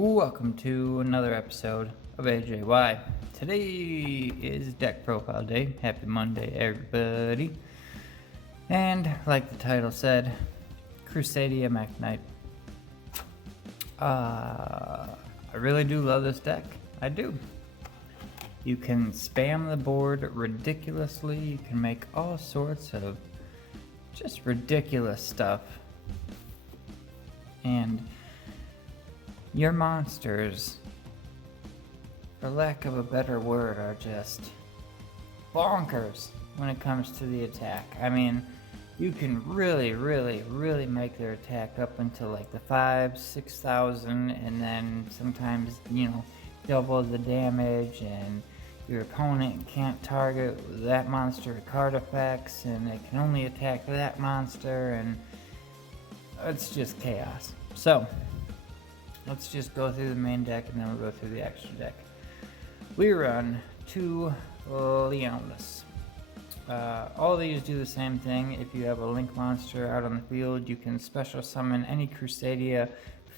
Welcome to another episode of AJY. Today is deck profile day. Happy Monday, everybody. And like the title said, Crusadia Mekk-Knight. I really do love this deck. I do. You can spam the board ridiculously. You can make all sorts of just ridiculous stuff. And your monsters, for lack of a better word, are just bonkers when it comes to the attack. I mean, you can really make their attack up until like the 5,000-6,000, and then sometimes, double the damage, and your opponent can't target that monster with card effects, and it can only attack that monster, and it's just chaos. So let's just go through the main deck and then we'll go through the extra deck. We run 2 Leonis. All these do the same thing. If you have a Link monster out on the field, you can special summon any Crusadia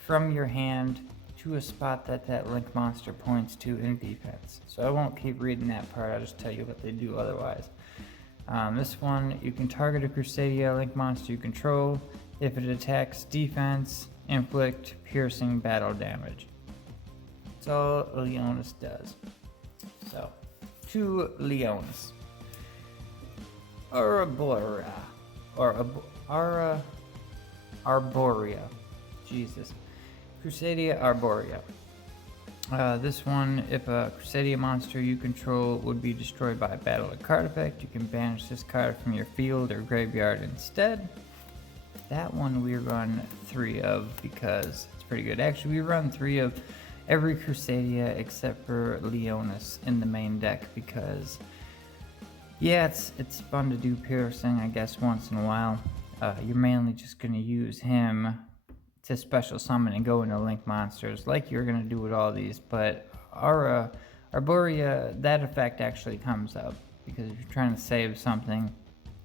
from your hand to a spot that Link monster points to in defense. So I won't keep reading that part, I'll just tell you what they do otherwise. This one, you can target a Crusadia Link monster you control. If it attacks defense, inflict piercing battle damage. That's all Leonis does. So, 2 Leonis. Arborea. Arborea. Jesus. Crusadia Arborea. This one, if a Crusadia monster you control would be destroyed by a battle or card effect, you can banish this card from your field or graveyard instead. That one we run 3 of because it's pretty good. Actually, we run 3 of every Crusadia except for Leonis in the main deck because, yeah, it's fun to do piercing, I guess, once in a while. You're mainly just going to use him to special summon and go into Link monsters like you're going to do with all these, but Arborea, that effect actually comes up because if you're trying to save something,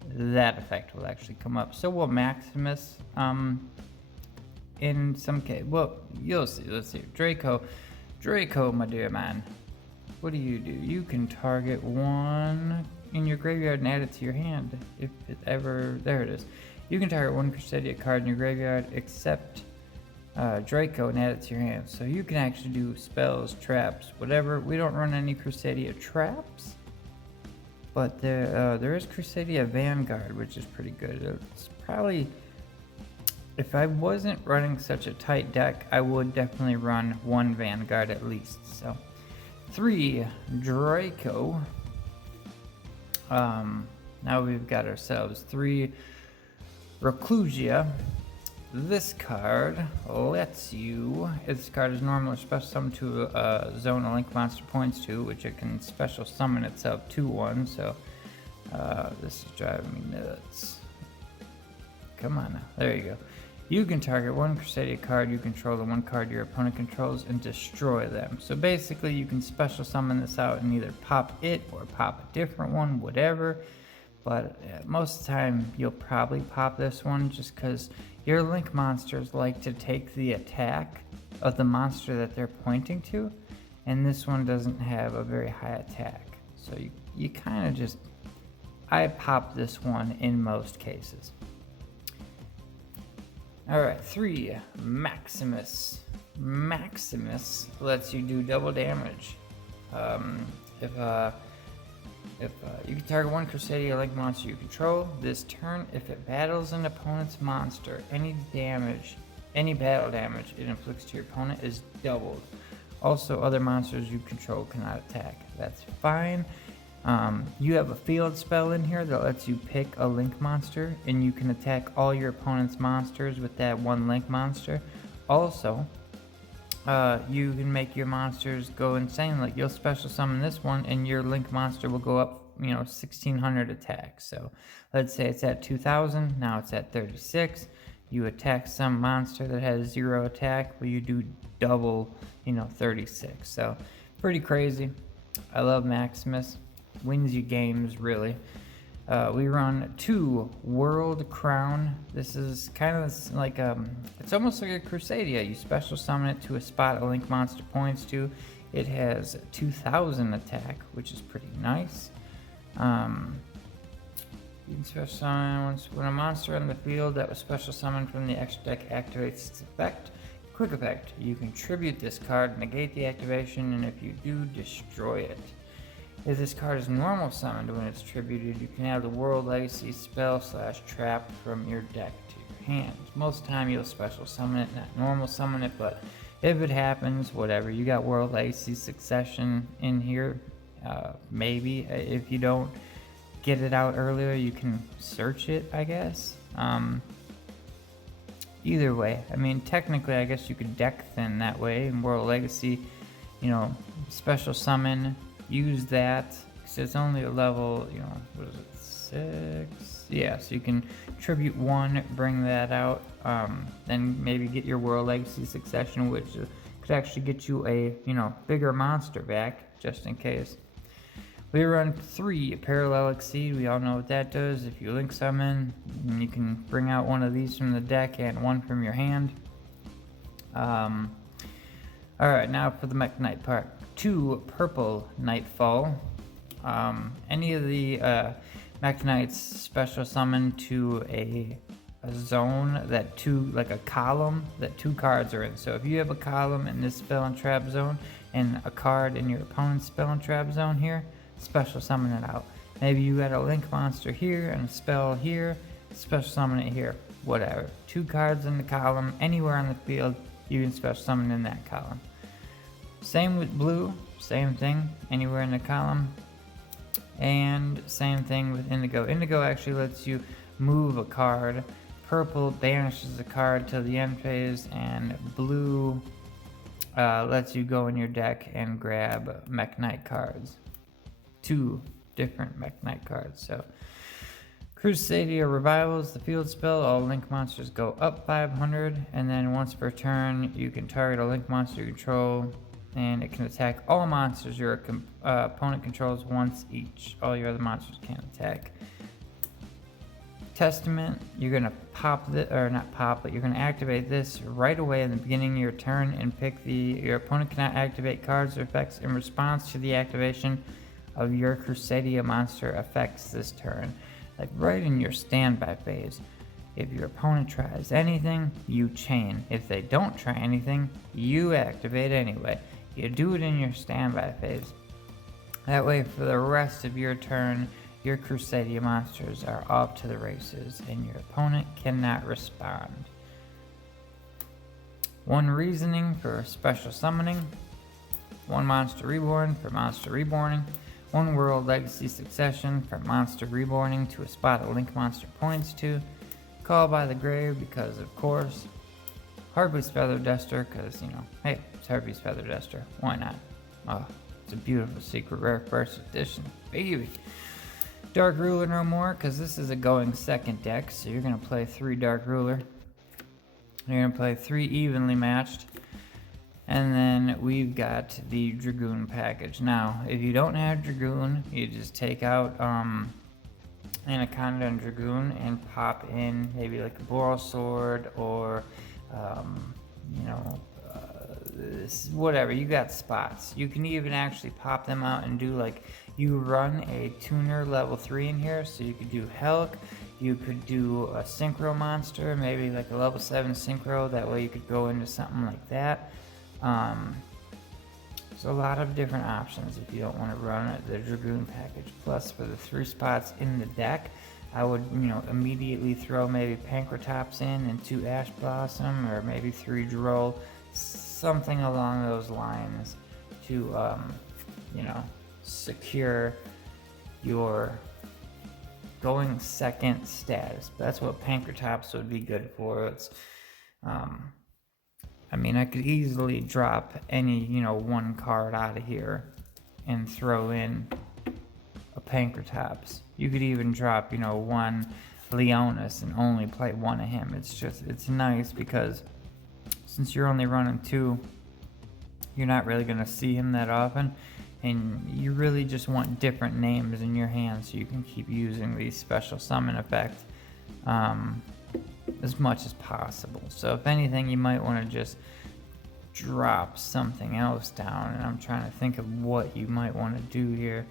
that effect will actually come up. So will Maximus in some case. Well, you'll see. Let's see. Draco, my dear man, what do? You can target one in your graveyard and add it to your hand if it ever. There it is. You can target one Crusadia card in your graveyard except Draco and add it to your hand. So you can actually do spells, traps, whatever. We don't run any Crusadia traps. But there is Crusadia Vanguard, which is pretty good. It's probably, if I wasn't running such a tight deck, I would definitely run 1 Vanguard at least. So 3 Draco. Now we've got ourselves 3 Reclusia. This card lets you, this card is normally special summon to a zone a Link monster points to, which it can special summon itself to one, so this is driving me nuts. Come on now, there you go. You can target one Crusadia card you control and one card your opponent controls and destroy them. So basically you can special summon this out and either pop it or pop a different one, whatever. But most of the time you'll probably pop this one just because your Link monsters like to take the attack of the monster that they're pointing to, and this one doesn't have a very high attack. So you kind of just, I pop this one in most cases. Alright, 3 Maximus. Maximus lets you do double damage. If you can target one Crusadia Link monster you control this turn, if it battles an opponent's monster, any battle damage it inflicts to your opponent is doubled. Also, other monsters you control cannot attack. That's fine. You have a field spell in here that lets you pick a Link monster, and you can attack all your opponent's monsters with that one Link monster. Also, you can make your monsters go insane. Like you'll special summon this one and your Link monster will go up, 1,600 attacks. So let's say it's at 2,000, now it's at 36. You attack some monster that has 0 attack, well, you do double, 36. So pretty crazy. I love Maximus. Wins you games, really. We run 2 World Crown. This is kind of like it's almost like a Crusadia. You special summon it to a spot a link monster points to. It has 2,000 attack, which is pretty nice. You can special summon when a monster on the field that was special summoned from the extra deck activates its effect. Quick effect: you contribute this card, negate the activation, and if you do, destroy it. If this card is normal summoned when it's tributed, you can add the World Legacy spell / trap from your deck to your hand. Most time you'll special summon it, not normal summon it, but if it happens, whatever. You got World Legacy Succession in here, maybe. If you don't get it out earlier, you can search it, I guess. Either way, I mean, technically, I guess you could deck thin that way. In World Legacy, you know, special summon, use that, because it's only a level, you know, what is it, 6? Yeah, so you can tribute 1, bring that out, then maybe get your World Legacy Succession, which could actually get you a, you know, bigger monster back, just in case. We run 3 Parallel Exceed. We all know what that does. If you link summon, you can bring out one of these from the deck and 1 from your hand. Alright, now for the Mekk-Knight part. 2 Purple Nightfall. Any of the Mekk-Knights special summon to a zone that like a column that 2 cards are in. So if you have a column in this spell and trap zone and a card in your opponent's spell and trap zone here, special summon it out. Maybe you got a link monster here and a spell here, special summon it here, whatever. 2 cards in the column, anywhere on the field, you can special summon in that column. Same with blue, same thing, anywhere in the column. And same thing with indigo. Indigo actually lets you move a card. Purple banishes a card till the end phase, and blue lets you go in your deck and grab Mekk-Knight cards. 2 different Mekk-Knight cards. So Crusadia Revivals, the field spell, all link monsters go up 500, and then once per turn you can target a link monster you control, and it can attack all monsters your opponent controls once each. All your other monsters can't attack. Testament, you're gonna pop this, or not pop, but you're gonna activate this right away in the beginning of your turn and pick your opponent cannot activate cards or effects in response to the activation of your Crusadia monster effects this turn. Like right in your standby phase. If your opponent tries anything, you chain. If they don't try anything, you activate anyway. You do it in your standby phase. That way for the rest of your turn, your Crusadia monsters are off to the races and your opponent cannot respond. 1 reasoning for special summoning. 1 monster reborn for monster reborning. 1 World Legacy Succession for monster reborning to a spot a link monster points to. Call by the Grave because of course. Harvey's Feather Duster because, you know, hey, it's Harvey's Feather Duster. Why not? Oh, it's a beautiful secret rare first edition. Baby. Dark Ruler no more because this is a going second deck. So you're going to play 3 Dark Ruler. You're going to play 3 evenly matched. And then we've got the Dragoon package. Now, if you don't have Dragoon, you just take out Anaconda and Dragoon and pop in maybe like a Boral Sword or, you know, whatever. You got spots. You can even actually pop them out and do like, you run a tuner level 3 in here, so you could do Helk. You could do a Synchro monster, maybe like a level 7 Synchro. That way you could go into something like that. There's a lot of different options if you don't want to run the Dragoon package. Plus, for the 3 spots in the deck, I would, you know, immediately throw maybe Pankratops in and 2 Ash Blossom, or maybe 3 Droll, something along those lines to, you know, secure your going second status. That's what Pankratops would be good for. It's, I mean, I could easily drop any, you know, 1 card out of here and throw in a Pankratops. You could even drop, you know, 1 Leonis and only play 1 of him. It's just, it's nice because since you're only running 2, you're not really going to see him that often. and you really just want different names in your hand so you can keep using these special summon effects as much as possible. So if anything, you might want to just drop something else down, and I'm trying to think of what you might want to do here.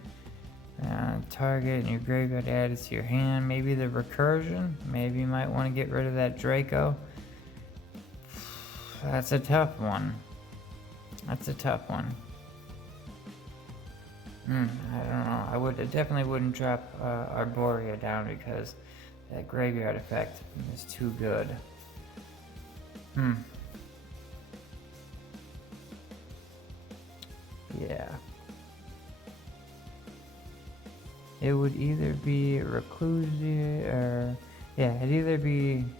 Target and your graveyard added to your hand. Maybe the recursion. Maybe you might want to get rid of that Draco. That's a tough one. That's a tough one. I don't know. I definitely wouldn't drop Arborea down because that graveyard effect is too good. Yeah. It would either be Reclusia or... yeah, it'd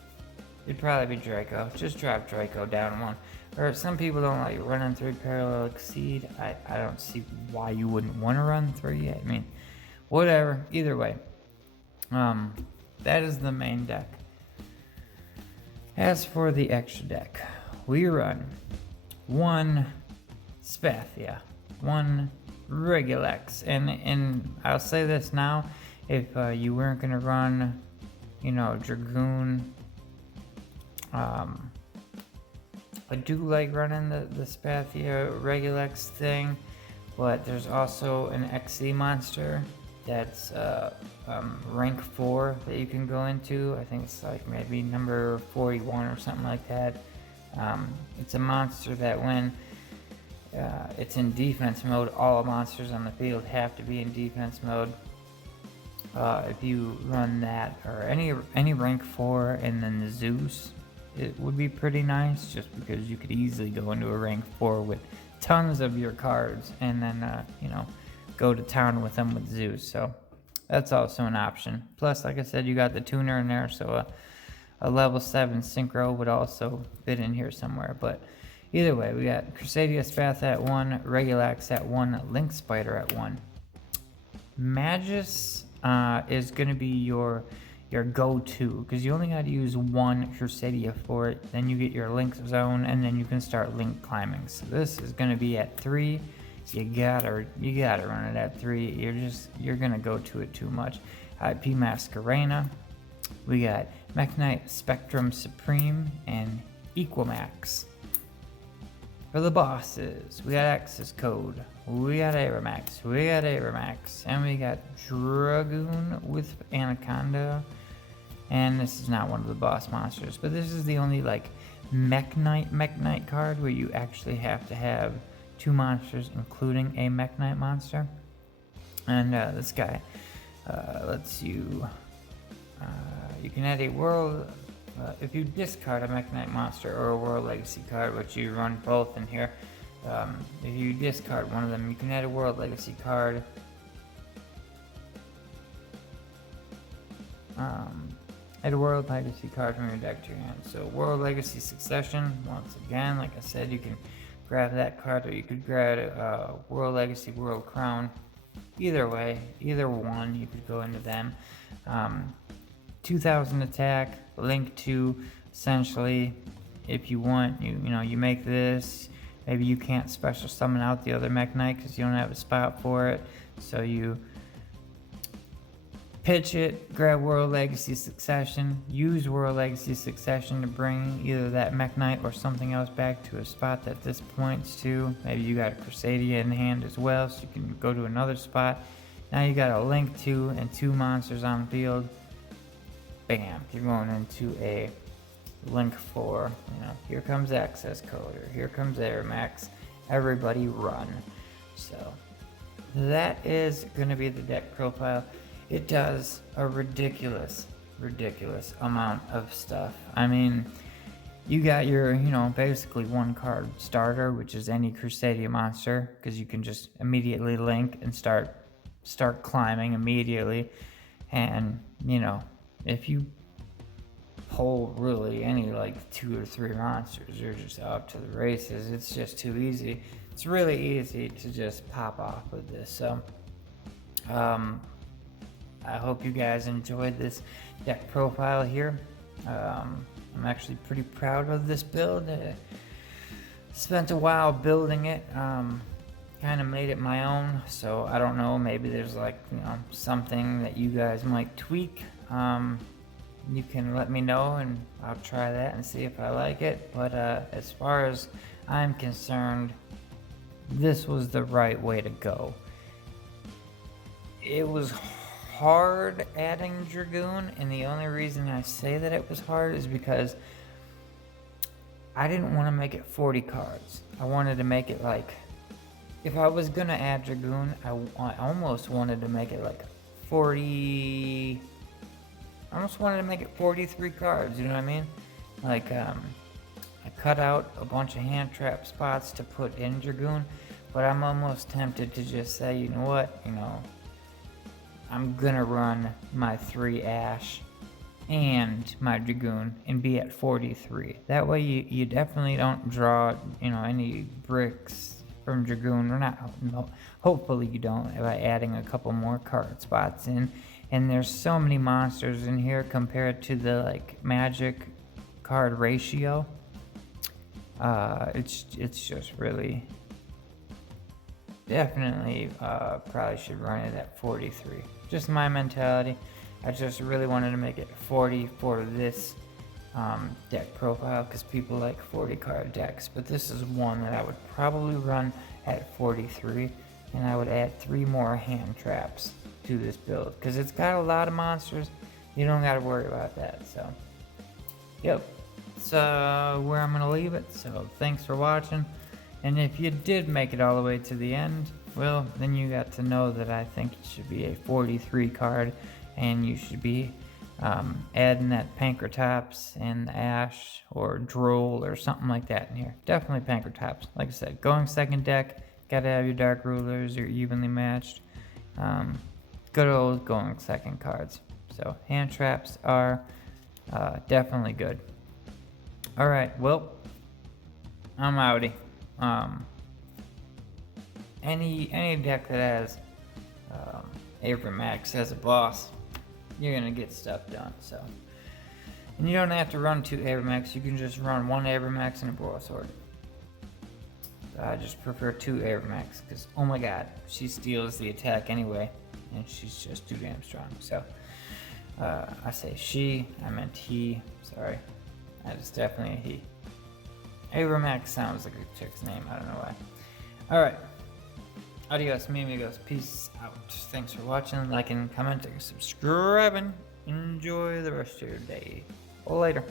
probably be Draco. Just drop Draco down one. Or some people don't like running 3 Parallel Exceed. I don't see why you wouldn't want to run 3. I mean, whatever. Either way. That is the main deck. As for the extra deck, we run 1 Spathia, 1 Regulex, and I'll say this now, if you weren't gonna run, you know, Dragoon, I do like running the Spathia Regulex thing, but there's also an XC monster that's rank 4 that you can go into. I think it's like maybe number 41 or something like that. It's a monster that when it's in defense mode, all monsters on the field have to be in defense mode. If you run that or any rank 4 and then the Zeus, it would be pretty nice, just because you could easily go into a rank 4 with tons of your cards and then you know, go to town with them with Zeus. So that's also an option. Plus, like I said, you got the tuner in there, so a level 7 synchro would also fit in here somewhere. But either way, we got Crusadia Spath at 1, Regulax at 1, Link Spider at 1. Magus is going to be your go-to, because you only got to use 1 Crusadia for it. Then you get your Link Zone, and then you can start Link climbing. So this is going to be at 3. You gotta run it at 3. You're gonna go to it too much. P Masquerena. We got Mekk-Knight, Spectrum Supreme, and Equimax. For the bosses, we got Access Code, we got Aeromax, and we got Dragoon with Anaconda. And this is not one of the boss monsters, but this is the only like Mekk-Knight card where you actually have to have 2 monsters, including a Mekk-Knight monster. And this guy lets you... you can add a world... if you discard a Mekk-Knight monster or a World Legacy card, which you run both in here, if you discard one of them, you can add a World Legacy card. Add a World Legacy card from your deck to your hand. So World Legacy Succession, once again, like I said, you can grab that card, or you could grab World Legacy, World Crown. Either way, either one, you could go into them. 2000 attack, link to, essentially, if you want, you know, you make this. Maybe you can't special summon out the other Mekk-Knight because you don't have a spot for it. So you pitch it, grab World Legacy Succession, use World Legacy Succession to bring either that Mekk-Knight or something else back to a spot that this points to. Maybe you got a Crusadia in hand as well, so you can go to another spot. Now you got a Link 2 and 2 monsters on field. Bam, you're going into a Link 4. You know, here comes Access Code, or here comes Aeromax. Everybody run. So that is going to be the deck profile. It does a ridiculous amount of stuff. I mean, you got your, you know, basically 1 card starter, which is any Crusadia monster, because you can just immediately link and start climbing immediately. And, you know, if you pull really any like 2 or 3 monsters, you're just up to the races. It's just too easy. It's really easy to just pop off with this. So, I hope you guys enjoyed this deck profile here. I'm actually pretty proud of this build. Spent a while building it. kind of made it my own, so I don't know, maybe there's like, something that you guys might tweak. You can let me know and I'll try that and see if I like it, but as far as I'm concerned, this was the right way to go. It was hard adding Dragoon, and the only reason I say that it was hard is because I didn't want to make it 40 cards. I wanted to make it like, if I was gonna add Dragoon, I almost wanted to make it like 40. I almost wanted to make it 43 cards. You know what I mean? Like, I cut out a bunch of hand trap spots to put in Dragoon, but I'm almost tempted to just say, you know what? I'm gonna run my 3 Ash and my Dragoon and be at 43. That way you definitely don't draw, any bricks from Dragoon, or not, hopefully you don't, by adding a couple more card spots in. And there's so many monsters in here compared to the like magic card ratio. It's just really, definitely probably should run it at 43. Just my mentality. I just really wanted to make it 40 for this deck profile, because people like 40 card decks, but this is one that I would probably run at 43, and I would add 3 more hand traps to this build, because it's got a lot of monsters. You don't got to worry about that. So yep, that's where I'm gonna leave it. So thanks for watching, and if you did make it all the way to the end, well, then you got to know that I think it should be a 43 card, and you should be adding that Pankratops and Ash or Droll or something like that in here. Definitely Pankratops. Like I said, going second deck, gotta have your Dark Rulers, you're evenly matched. Good old going second cards. So hand traps are definitely good. Alright, well, I'm outie. Any deck that has Abramax as a boss, you're gonna get stuff done. So, and you don't have to run 2 Abramax. You can just run 1 Abramax and a Broadsword. I just prefer 2 Abramax because, oh my god, she steals the attack anyway, and she's just too damn strong. So I say she, I meant he. Sorry, that is definitely a he. Abramax sounds like a chick's name. I don't know why. All right. Adios, mi amigos. Peace out. Thanks for watching, liking, commenting, subscribing. Enjoy the rest of your day. Later.